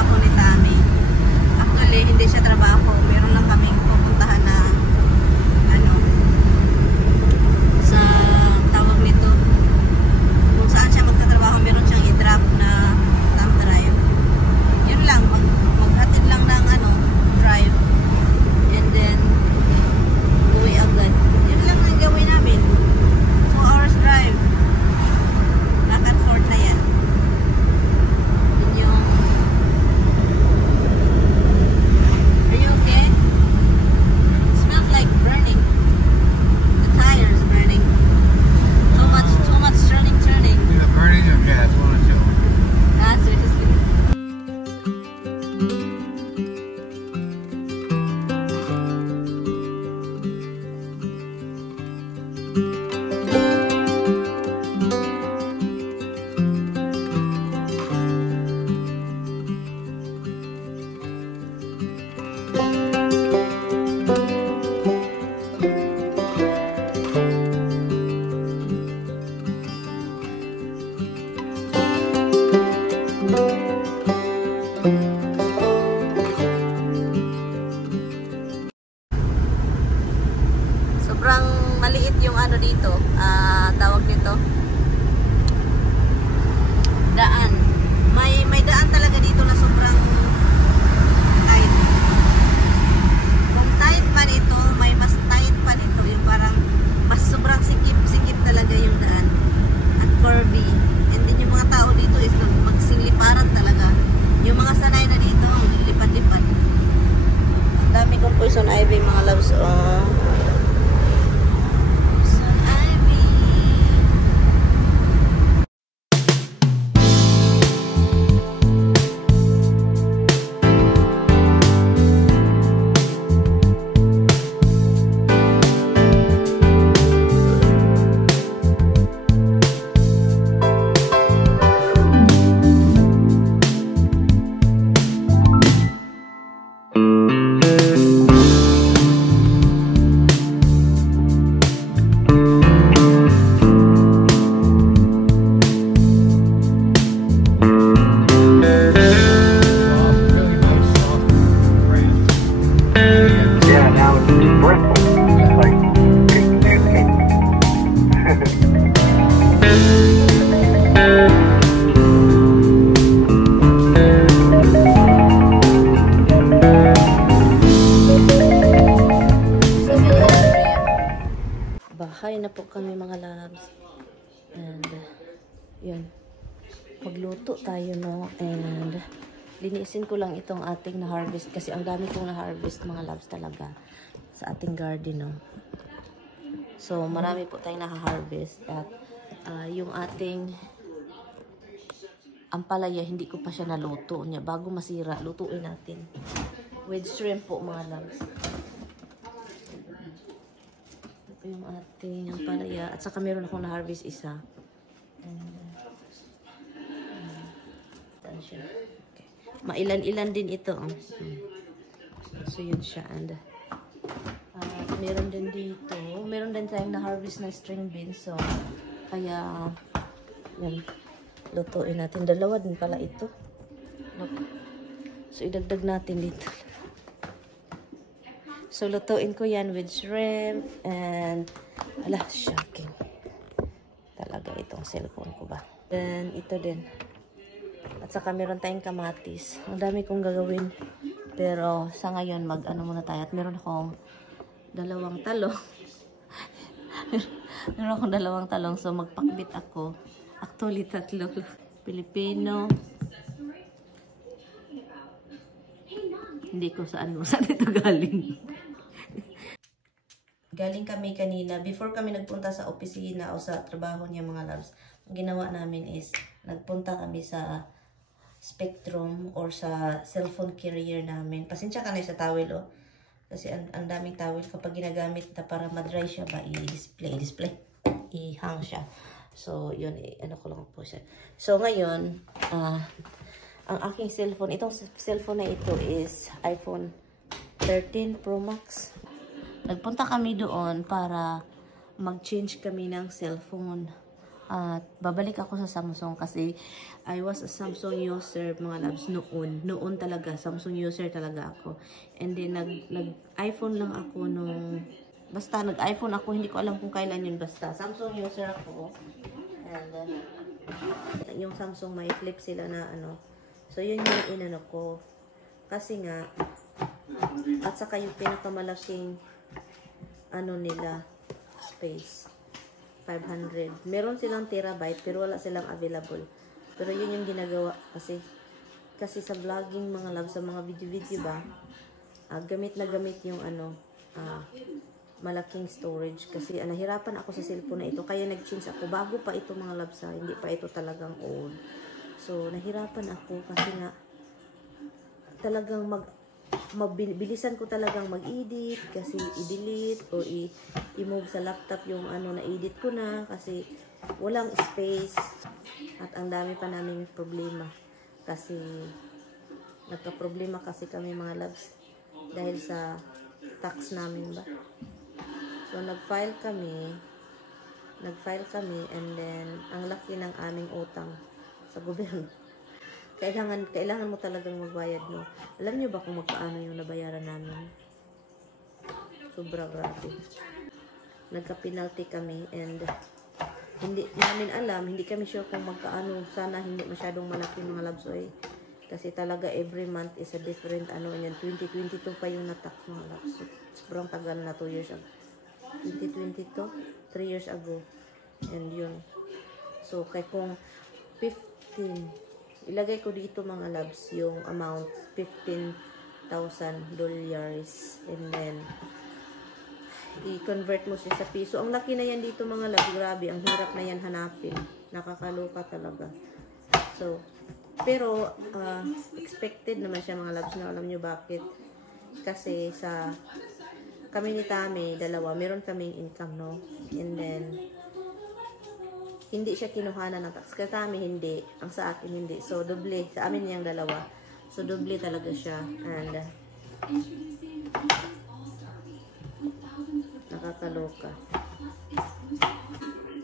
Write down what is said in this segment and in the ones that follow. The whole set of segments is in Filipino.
trabaho ni Tami. Actually, hindi siya trabaho. Meron lang kaming pupuntahan na ano, sa tawag nito. Kung saan siya magtatrabaho, meron siyang i-drop na thumb drive. Yun lang, maghatid lang ng ano, drive. And then, uwi agad. Yun lang ang gawin namin. 2 hours drive. Back and forth na yan. Yun yung... Are you okay? It smells like burning. The tire is burning. Too much turning. Yeah, burning or gas, one or two. Seriously. Sobrang maliit yung ano dito, tawag nito, daan. May daan talaga dito na sobrang tight. Kung tight man ito, may mas tight pa nito. Yung parang mas sobrang sikip talaga yung daan. At curvy. And then yung mga tao dito is magsingliparan talaga. Yung mga sanay na dito, lipad-lipad. Ang dami kong poison ivy, mga loves. Bahay na po kami, mga labs. And yun, magluto tayo, no. And linisin ko lang itong ating na-harvest kasi ang dami kong na-harvest, mga labs, talaga sa ating garden, no. So marami po tayong na-harvest. At yung ating ampalaya, hindi ko pa siya naluto niya. Bago masira, lutuin natin with shrimp po, mga labs. Yung ating ampalaya. At saka meron akong na-harvest isa. Siya. Okay. Mailan-ilan din ito. So yun siya. And meron din dito. Meron din tayong na-harvest na string beans. So kaya yan, lutuin natin. Dalawa din pala ito. So idagdag natin dito. So, lutuin ko yan with shrimp and ala, shocking. Talaga itong cellphone ko ba. Then, ito din. At saka meron tayong kamatis. Ang dami kong gagawin. Pero, sa ngayon, mag-ano muna tayo. At meron akong 2 talong. Meron akong 2 talong. So, magpakbit ako. Actually, 3. Pilipino. Hindi ko saan ito galing. Galing kami kanina. Before kami nagpunta sa opisina o sa trabaho niya, mga loves, ang ginawa namin is nagpunta kami sa Spectrum or sa cellphone carrier namin. Pasensya ka na sa towel, oh. Kasi ang daming towel kapag ginagamit na para ma-dry siya ba, i-display. I-hang siya. So, yun, ano ko lang po siya. So, ngayon, ang aking cellphone, itong cellphone na ito is iPhone 13 Pro Max. Nagpunta kami doon para mag-change kami ng cellphone. At babalik ako sa Samsung kasi I was a Samsung user mga loves noon. Noon talaga, Samsung user talaga ako. And then nag-iPhone lang ako nung, basta nag-iPhone ako, hindi ko alam kung kailan yun, basta Samsung user ako. And yung Samsung may flip sila na ano. So yun yung inano ko. Kasi nga, at saka yung pinakamalaking ano nila, space. 500. Meron silang terabyte pero wala silang available. Pero yun yung ginagawa kasi sa vlogging mga love, sa mga video-video ba, gamit na gamit yung ano, malaking storage kasi nahirapan ako sa cellphone na ito kaya nag-change ako. Bago pa ito mga love, hindi pa ito talagang old. So nahirapan ako kasi nga talagang bilisan ko talagang mag-edit kasi i-delete o i-move sa laptop yung ano na edit ko na kasi walang space at ang dami pa naming problema kasi nagka-problema kasi kami mga loves dahil sa tax namin ba. So nag-file kami and then ang laki ng aming utang sa gobyerno. Kailangan mo talagang magbayad, no? Alam niyo ba kung magkaano yung nabayaran namin? Sobra grabe. Nagka-penalty kami and hindi namin alam, hindi kami sure kung magkaano. Sana hindi masyadong malaki mga loves, oy. Kasi talaga every month is a different ano yan. 2022 pa yung na-tax mga loves. So, sobrang tagal na 2 years ago. 2022, 3 years ago. And yun. So, kaya kung 15 ilagay ko dito mga loves yung amount $15,000 and then i-convert mo siya sa piso. Ang laki na yan dito mga loves, grabe, ang hirap na yan hanapin, nakakaloka talaga. So pero expected naman siya mga loves, na alam nyo bakit? Kasi sa kami ni Tami, dalawa, meron kaming income, no? And then hindi siya kinuhanan ng tax. Kaya Tami hindi. Ang sa akin hindi. So, doble. Sa amin niyang dalawa. So, doble talaga siya. And, nakakaloka.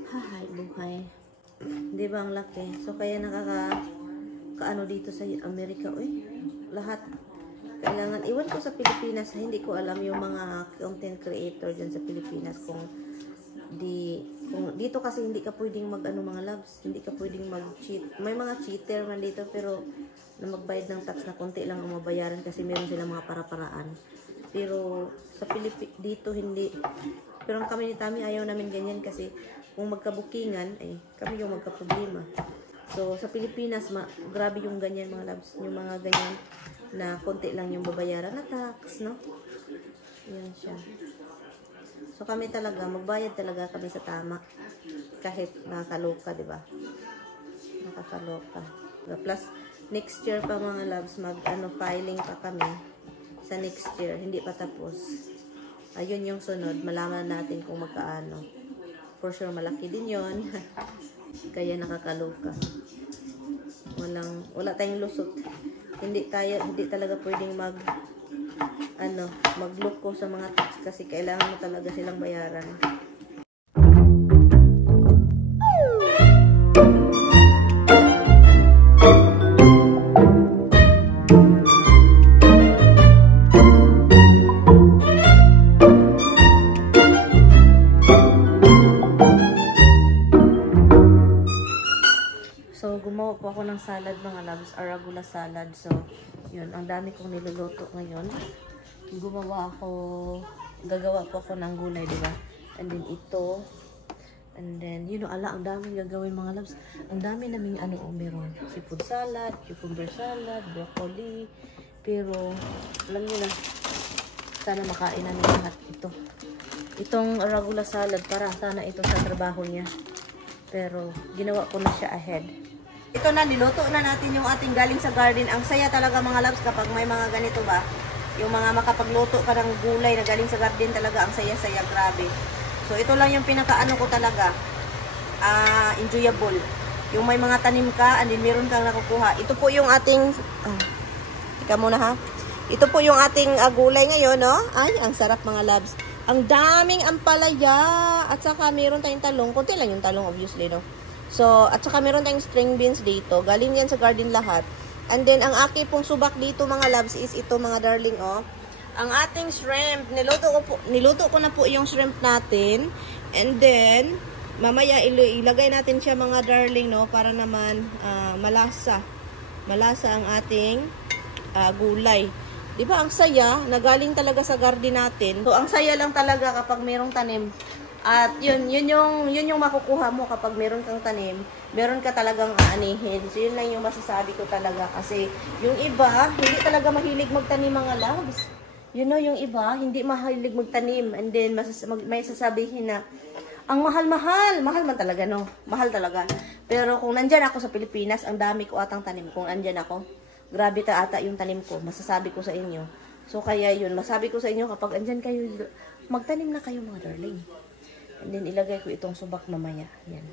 Hahay, buhay. Di ba ang laki? So, kaya kaano dito sa Amerika. Uy, lahat. Kailangan, iwan ko sa Pilipinas. Hindi ko alam yung mga content creator dyan sa Pilipinas kung dito kasi hindi ka pwedeng mag-ano mga loves, hindi ka pwedeng mag-cheat. May mga cheater man dito pero na magbayad ng tax na konti lang ang mabayaran kasi meron silang mga para-paraan. Pero sa dito hindi. Pero kami ni Tami ayaw namin ganyan kasi kung magkabukingan, kami yung magka-problema. So sa Pilipinas, grabe yung ganyan mga loves, yung mga ganyan na konti lang yung babayaran na tax, no? Yan siya. So kami talaga, magbayad talaga kami sa tama. Kahit nakakaloka, di ba? Nakakaloka. Plus, next year pa mga loves, filing pa kami sa next year. Hindi pa tapos. Ayun yung sunod. Malaman natin kung magkaano. For sure, malaki din yon. Kaya nakakaloka. Wala tayong lusot. Hindi talaga pwedeng mag-look ko sa mga tax kasi kailangan mo talaga silang bayaran. So, gumawa po ako ng salad mga loves, arugula salad. So, yun, ang dami kong niluluto ngayon. Gagawa po ako ng gulay, di ba? And then ito, and then, ang daming gagawin mga loves. Ang dami naming meron. Seafood salad, cucumber salad, broccoli. Pero, alam nyo na, sana makain namin lahat ito. Itong arugula salad, para sana ito sa trabaho niya. Pero, ginawa ko na siya ahead. Ito na, niluto na natin yung ating galing sa garden. Ang saya talaga mga loves kapag may mga ganito ba. Yung mga makapagluto ka ng gulay na galing sa garden talaga, ang saya-saya, grabe. So, ito lang yung pinakaano ko talaga. Enjoyable. Yung may mga tanim ka, and then meron kang nakukuha. Ito po yung ating, ika muna ha. Ito po yung ating gulay ngayon, no? Ay, ang sarap mga loves. Ang daming ampalaya. At saka meron tayong talong. Kunti lang yung talong, obviously, no? So, at saka meron tayong string beans dito. Galing yan sa garden lahat. And then, ang aking pong subak dito mga loves is ito mga darling, oh. Ang ating shrimp. Niluto ko na po yung shrimp natin. And then, mamaya ilagay natin siya mga darling, no, para naman malasa. Malasa ang ating gulay. 'Di ba? Ang saya, nagaling talaga sa garden natin. So, ang saya lang talaga kapag merong tanim. At yun yung makukuha mo kapag meron kang tanim. Meron ka talagang aanihin. So, yun lang yung masasabi ko talaga. Kasi, yung iba, hindi talaga mahilig magtanim mga loves. You know, yung iba, hindi mahilig magtanim. And then, may sasabihin na, ang mahal-mahal. Mahal man talaga, no? Mahal talaga. Pero kung nandyan ako sa Pilipinas, ang dami ko atang tanim. Kung nandyan ako, grabe ta ata yung tanim ko. Masasabi ko sa inyo. So, kaya yun. Masabi ko sa inyo, kapag andyan kayo, magtanim na kayo mga darling. And then, ilagay ko itong subak mamaya. Yan.